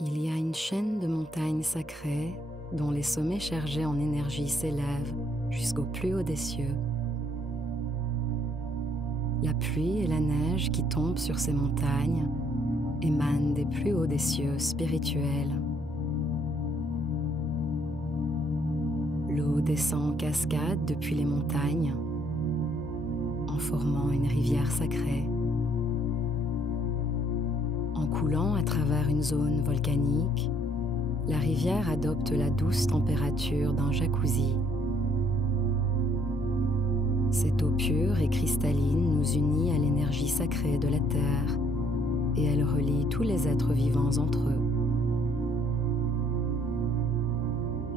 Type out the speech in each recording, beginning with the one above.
Il y a une chaîne de montagnes sacrées dont les sommets chargés en énergie s'élèvent jusqu'au plus haut des cieux. La pluie et la neige qui tombent sur ces montagnes émanent des plus hauts des cieux spirituels. L'eau descend en cascade depuis les montagnes en formant une rivière sacrée. En coulant à travers une zone volcanique, la rivière adopte la douce température d'un jacuzzi. Cette eau pure et cristalline nous unit à l'énergie sacrée de la Terre et elle relie tous les êtres vivants entre eux.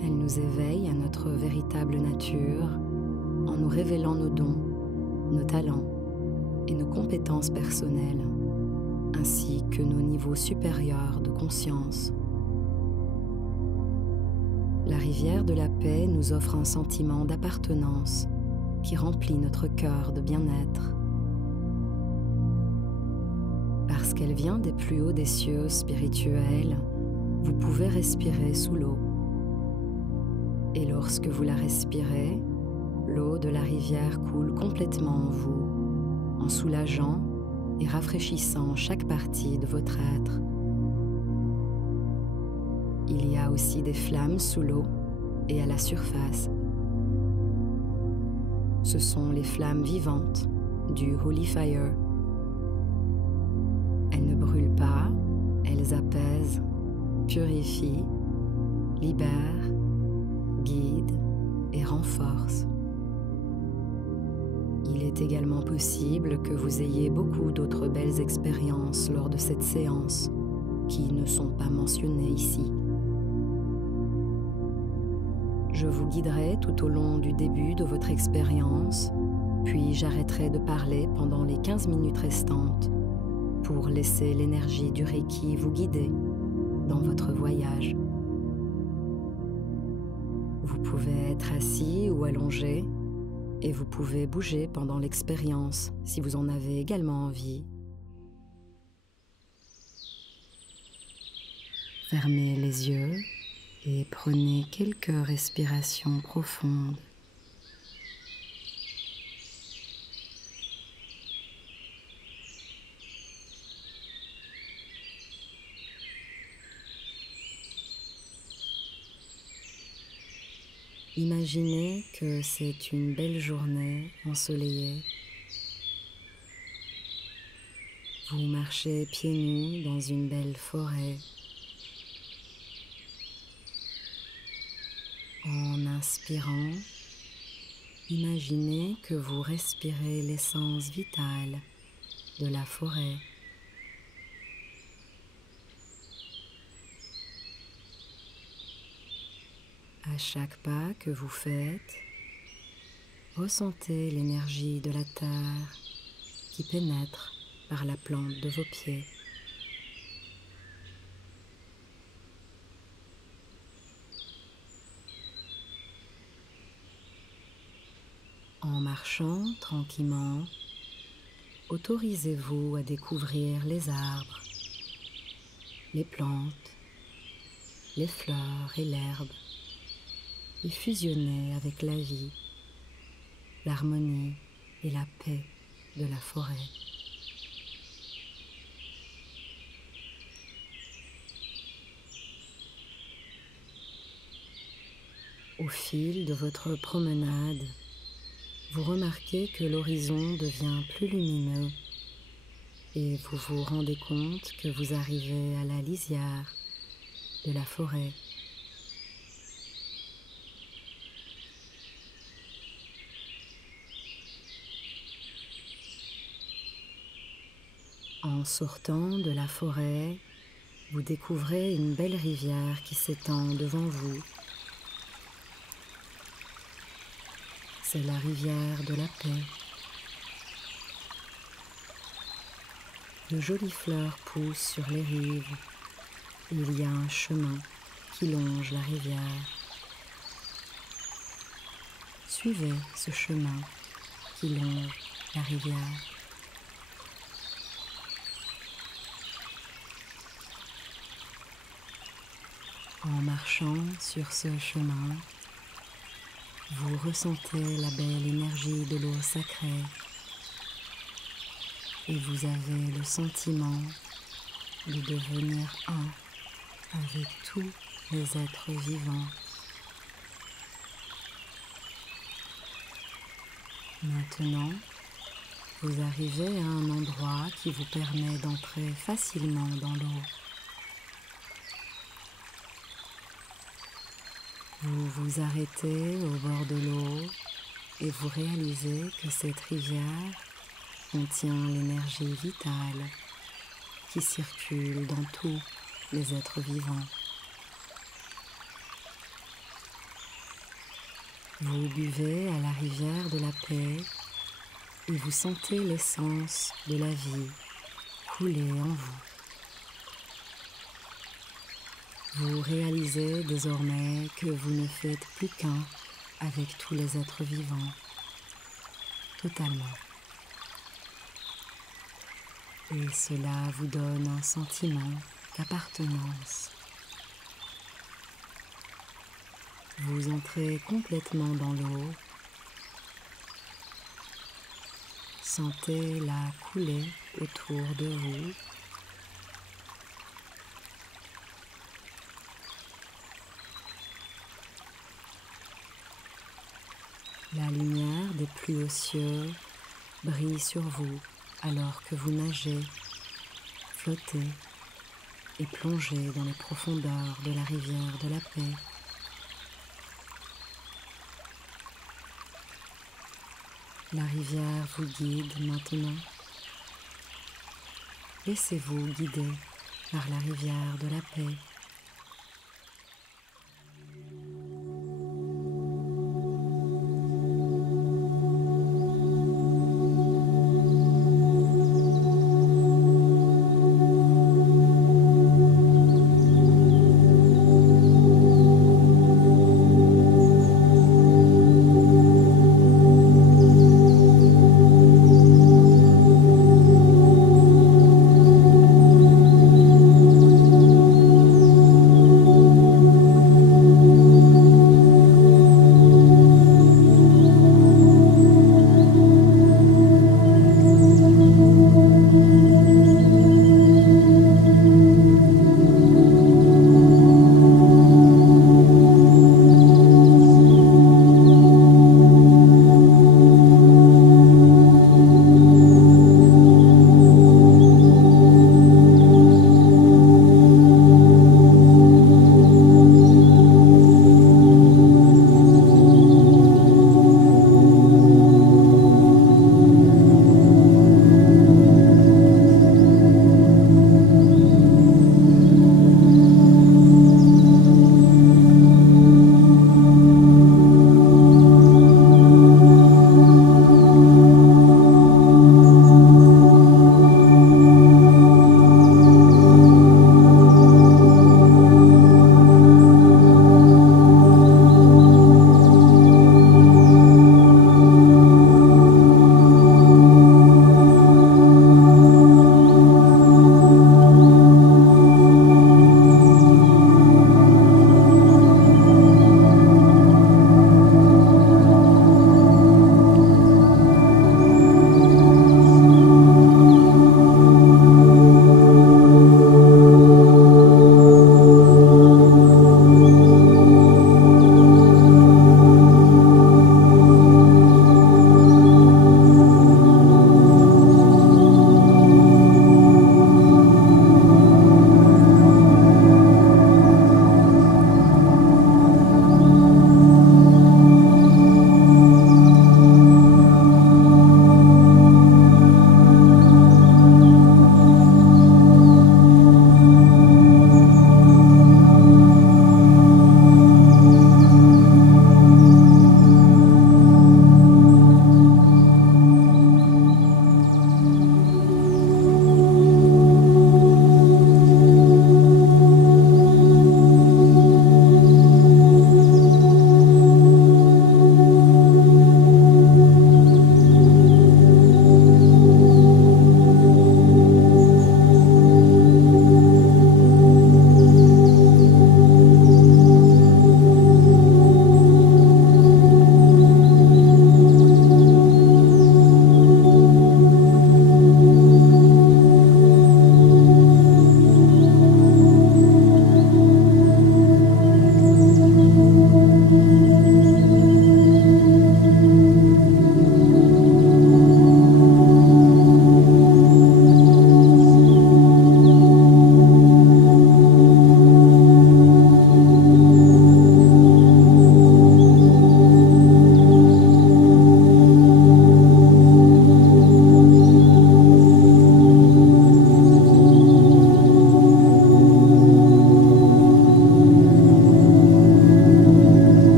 Elle nous éveille à notre véritable nature en nous révélant nos dons, nos talents et nos compétences personnelles, ainsi que nos niveaux supérieurs de conscience. La rivière de la paix nous offre un sentiment d'appartenance qui remplit notre cœur de bien-être. Parce qu'elle vient des plus hauts des cieux spirituels, vous pouvez respirer sous l'eau. Et lorsque vous la respirez, l'eau de la rivière coule complètement en vous, en soulageant et rafraîchissant chaque partie de votre être. Il y a aussi des flammes sous l'eau et à la surface. Ce sont les flammes vivantes du Holy Fire. Elles ne brûlent pas, elles apaisent, purifient, libèrent, guident et renforcent. Il est également possible que vous ayez beaucoup d'autres belles expériences lors de cette séance qui ne sont pas mentionnées ici. Je vous guiderai tout au long du début de votre expérience, puis j'arrêterai de parler pendant les 15 minutes restantes pour laisser l'énergie du Reiki vous guider dans votre voyage. Vous pouvez être assis ou allongé et vous pouvez bouger pendant l'expérience si vous en avez également envie. Fermez les yeux et prenez quelques respirations profondes. Imaginez que c'est une belle journée ensoleillée. Vous marchez pieds nus dans une belle forêt. En inspirant, imaginez que vous respirez l'essence vitale de la forêt. À chaque pas que vous faites, ressentez l'énergie de la terre qui pénètre par la plante de vos pieds. En marchant tranquillement, autorisez-vous à découvrir les arbres, les plantes, les fleurs et l'herbe, et fusionner avec la vie, l'harmonie et la paix de la forêt. Au fil de votre promenade, vous remarquez que l'horizon devient plus lumineux et vous vous rendez compte que vous arrivez à la lisière de la forêt. En sortant de la forêt, vous découvrez une belle rivière qui s'étend devant vous. C'est la rivière de la paix. De jolies fleurs poussent sur les rives et il y a un chemin qui longe la rivière. Suivez ce chemin qui longe la rivière. En marchant sur ce chemin, vous ressentez la belle énergie de l'eau sacrée et vous avez le sentiment de devenir un avec tous les êtres vivants. Maintenant, vous arrivez à un endroit qui vous permet d'entrer facilement dans l'eau. Vous vous arrêtez au bord de l'eau et vous réalisez que cette rivière contient l'énergie vitale qui circule dans tous les êtres vivants. Vous buvez à la rivière de la paix et vous sentez l'essence de la vie couler en vous. Vous réalisez désormais que vous ne faites plus qu'un avec tous les êtres vivants, totalement. Et cela vous donne un sentiment d'appartenance. Vous entrez complètement dans l'eau, sentez-la couler autour de vous. La lumière des plus hauts cieux brille sur vous alors que vous nagez, flottez et plongez dans les profondeurs de la rivière de la paix. La rivière vous guide maintenant. Laissez-vous guider par la rivière de la paix.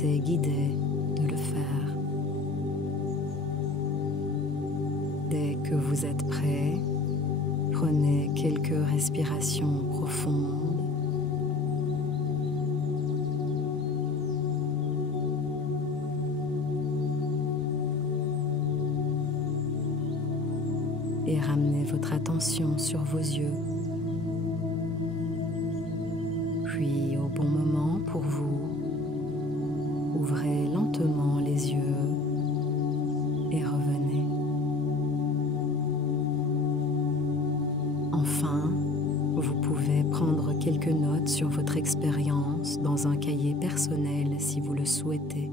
sentez guidé de le faire. Dès que vous êtes prêt, prenez quelques respirations profondes. Et ramenez votre attention sur vos yeux. Puis, au bon moment pour vous, ouvrez lentement les yeux et revenez. Enfin, vous pouvez prendre quelques notes sur votre expérience dans un cahier personnel si vous le souhaitez.